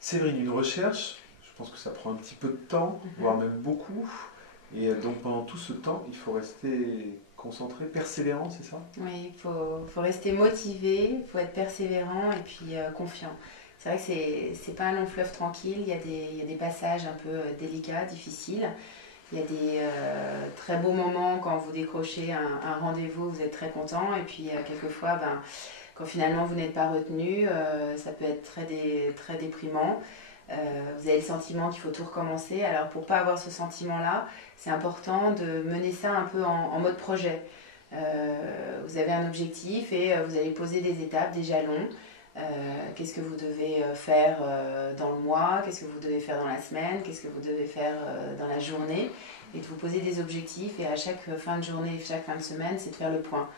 Séverine, une recherche, je pense que ça prend un petit peu de temps, voire même beaucoup. Et donc pendant tout ce temps, il faut rester concentré, persévérant, c'est ça? Oui, faut rester motivé, il faut être persévérant et puis confiant. C'est vrai que c'est pas un long fleuve tranquille, il y a des passages un peu délicats, difficiles. Il y a des très beaux moments quand vous décrochez un rendez-vous, vous êtes très content. Et puis quelquefois, ben, quand finalement vous n'êtes pas retenu, ça peut être très déprimant. Vous avez le sentiment qu'il faut tout recommencer. Alors pour pas avoir ce sentiment-là, c'est important de mener ça un peu en mode projet. Vous avez un objectif et vous allez poser des étapes, des jalons. Qu'est-ce que vous devez faire dans le mois, qu'est-ce que vous devez faire dans la semaine, qu'est-ce que vous devez faire dans la journée, et de vous poser des objectifs. Et à chaque fin de journée, chaque fin de semaine, c'est de faire le point.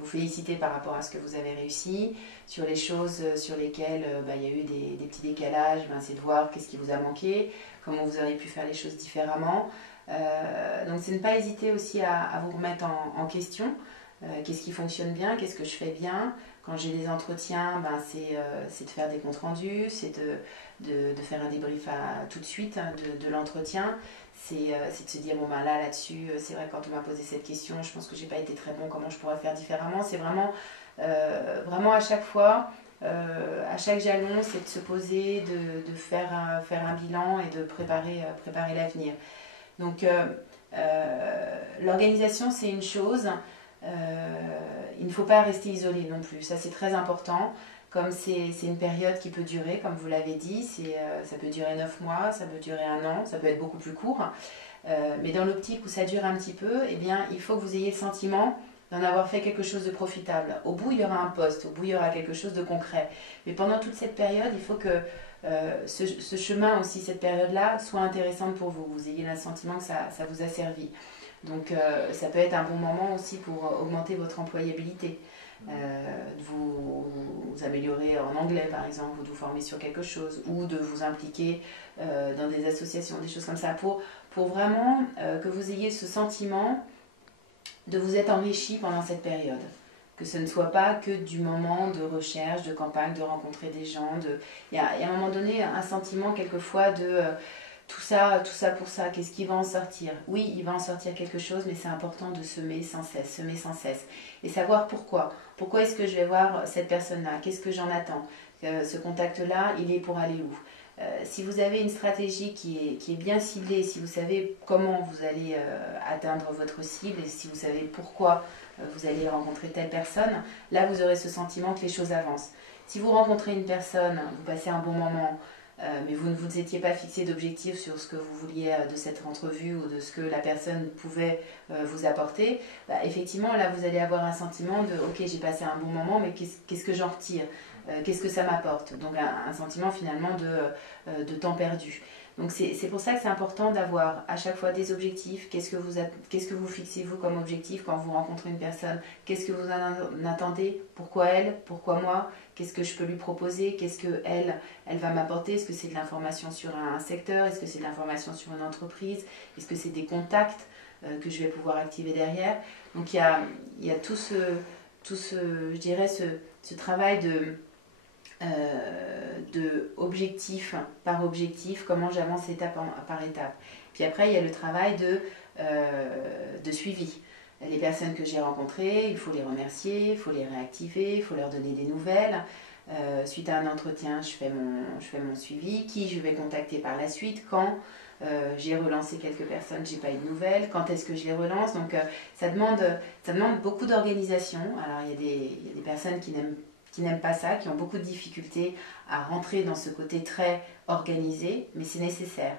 Vous féliciter par rapport à ce que vous avez réussi, sur les choses sur lesquelles il y a eu des petits décalages, c'est de voir qu'est-ce qui vous a manqué, comment vous auriez pu faire les choses différemment. Donc c'est ne pas hésiter aussi à vous remettre en question. Qu'est-ce qui fonctionne bien, qu'est-ce que je fais bien. Quand j'ai des entretiens, c'est de faire des comptes rendus, c'est de faire un débrief tout de suite de l'entretien. C'est de se dire, bon ben là-dessus, c'est vrai, quand on m'a posé cette question, je pense que j'ai pas été très bon, comment je pourrais faire différemment. C'est vraiment à chaque fois, à chaque jalon, c'est de se poser, de faire un bilan et de préparer l'avenir. Donc l'organisation, c'est une chose. Il ne faut pas rester isolé non plus, ça c'est très important. Comme c'est une période qui peut durer, comme vous l'avez dit, ça peut durer 9 mois, ça peut durer un an, ça peut être beaucoup plus court. Mais dans l'optique où ça dure un petit peu, eh bien, il faut que vous ayez le sentiment d'en avoir fait quelque chose de profitable. Au bout, il y aura un poste, au bout, il y aura quelque chose de concret. Mais pendant toute cette période, il faut que ce chemin aussi, cette période-là, soit intéressante pour vous. Vous ayez le sentiment que ça vous a servi. Donc ça peut être un bon moment aussi pour augmenter votre employabilité. De vous améliorer en anglais par exemple, ou de vous former sur quelque chose, ou de vous impliquer dans des associations, des choses comme ça, pour vraiment que vous ayez ce sentiment de vous être enrichi pendant cette période. Que ce ne soit pas que du moment de recherche, de campagne, de rencontrer des gens. Il y a à un moment donné un sentiment quelquefois de tout ça pour ça, qu'est-ce qui va en sortir? Oui, il va en sortir quelque chose, mais c'est important de semer sans cesse. Et savoir pourquoi. Pourquoi est-ce que je vais voir cette personne-là? Qu'est-ce que j'en attends? Ce contact-là, il est pour aller où? Si vous avez une stratégie qui est bien ciblée, si vous savez comment vous allez atteindre votre cible et si vous savez pourquoi vous allez rencontrer telle personne, là vous aurez ce sentiment que les choses avancent. Si vous rencontrez une personne, vous passez un bon moment, mais vous ne vous étiez pas fixé d'objectif sur ce que vous vouliez de cette entrevue ou de ce que la personne pouvait vous apporter, effectivement là vous allez avoir un sentiment de ok, j'ai passé un bon moment, mais qu'est-ce que j'en retire, qu'est-ce que ça m'apporte, donc un sentiment finalement de temps perdu. Donc c'est pour ça que c'est important d'avoir à chaque fois des objectifs. Qu'est-ce que vous fixez vous comme objectif quand vous rencontrez une personne? Qu'est-ce que vous en attendez? Pourquoi elle? Pourquoi moi? Qu'est-ce que je peux lui proposer? Qu'est-ce que elle va m'apporter? Est-ce que c'est de l'information sur un secteur? Est-ce que c'est de l'information sur une entreprise? Est-ce que c'est des contacts que je vais pouvoir activer derrière? Donc il y a je dirais, ce travail de objectif par objectif, comment j'avance étape par étape. Puis après, il y a le travail de suivi. Les personnes que j'ai rencontrées, il faut les remercier, il faut les réactiver, il faut leur donner des nouvelles. Suite à un entretien, je fais mon suivi, qui je vais contacter par la suite, quand j'ai relancé quelques personnes, j'ai pas eu de nouvelles, quand est-ce que je les relance. Donc ça demande beaucoup d'organisation. Alors il y a des personnes qui n'aiment pas ça, qui ont beaucoup de difficultés à rentrer dans ce côté très organisé, mais c'est nécessaire.